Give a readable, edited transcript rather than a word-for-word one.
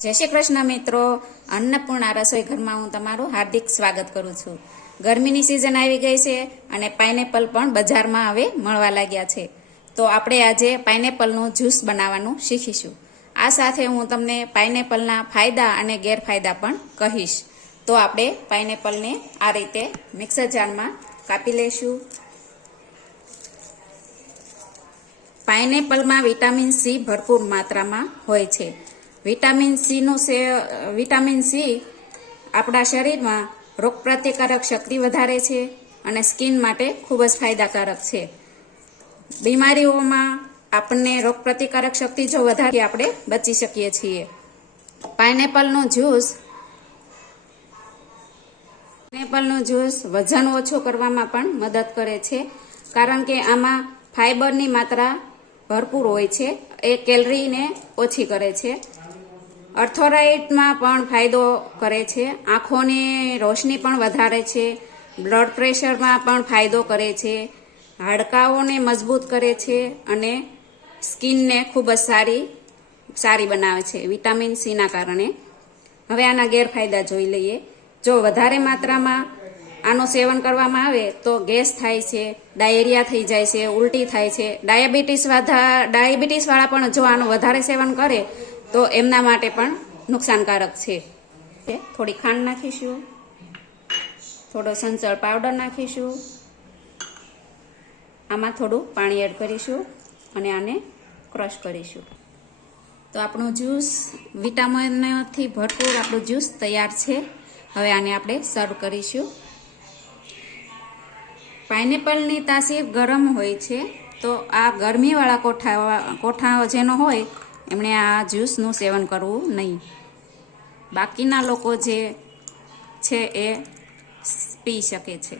જય શ્રી કૃષ્ણ મિત્રો, અન્નપૂર્ણા રસોઈ ઘરમાં હું તમારું હાર્દિક સ્વાગત કરું છું। ગરમીની સિઝન આવી ગઈ છે અને પાઇનેપલ પણ બજારમાં હવે મળવા લાગ્યા છે। તો આપણે આજે પાઇનેપલનું જ્યુસ બનાવવાનું શીખીશું। આ સાથે હું તમને પાઇનેપલના ફાયદા અને ગેરફાયદા પણ કહીશ। તો આપણે પાઇનેપલને આ રીતે મિક્સર જારમાં કાપી લઈશું। પાઇનેપલમાં વિટામિન સી ભરપૂર માત્રામાં હોય છે। વિટામિન સી આપણા શરીરમાં રોગપ્રતિકારક શક્તિ વધારે છે અને સ્કિન માટે ખૂબ જ ફાયદાકારક છે। બીમારીઓમાં આપણને રોગપ્રતિકારક શક્તિ જો વધારે આપણે બચી શકીએ છીએ। પાઇનેપલનું જ્યુસ વજન ઓછું કરવામાં પણ મદદ કરે છે, કારણ કે આમાં ફાઇબરની માત્રા ભરપૂર હોય છે। એ કેલરીને ઓછી કરે છે। અર્થોરાઇટમાં પણ ફાયદો કરે છે। આંખોની રોશની પણ વધારે છે। બ્લડ પ્રેશરમાં પણ ફાયદો કરે છે। હાડકાઓને મજબૂત કરે છે અને સ્કિનને ખૂબ જ સારી બનાવે છે વિટામિન સીના કારણે। હવે આના ગેરફાયદા જોઈ લઈએ। જો વધારે માત્રામાં આનું સેવન કરવામાં આવે તો ગેસ થાય છે, ડાયેરિયા થઈ જાય છે, ઉલટી થાય છે। ડાયાબિટીસવાળા પણ જો આનું વધારે સેવન કરે તો એમના માટે પણ નુકસાનકારક છે। થોડી ખાંડ નાખીશું, થોડો સંચળ પાવડર નાખીશું, આમાં થોડું પાણી એડ કરીશું અને આને ક્રશ કરીશું। તો આપણું જ્યુસ વિટામિનથી ભરપૂર આપણું જ્યુસ તૈયાર છે। હવે આને આપણે સર્વ કરીશું। પાઇનેપલની તાસીર ગરમ હોય છે, તો આ ગરમીવાળા કોઠાઓ જેનો હોય એમણે આ જ્યુસનું સેવન કરવું નહીં। બાકીના લોકો જે છે એ પી શકે છે।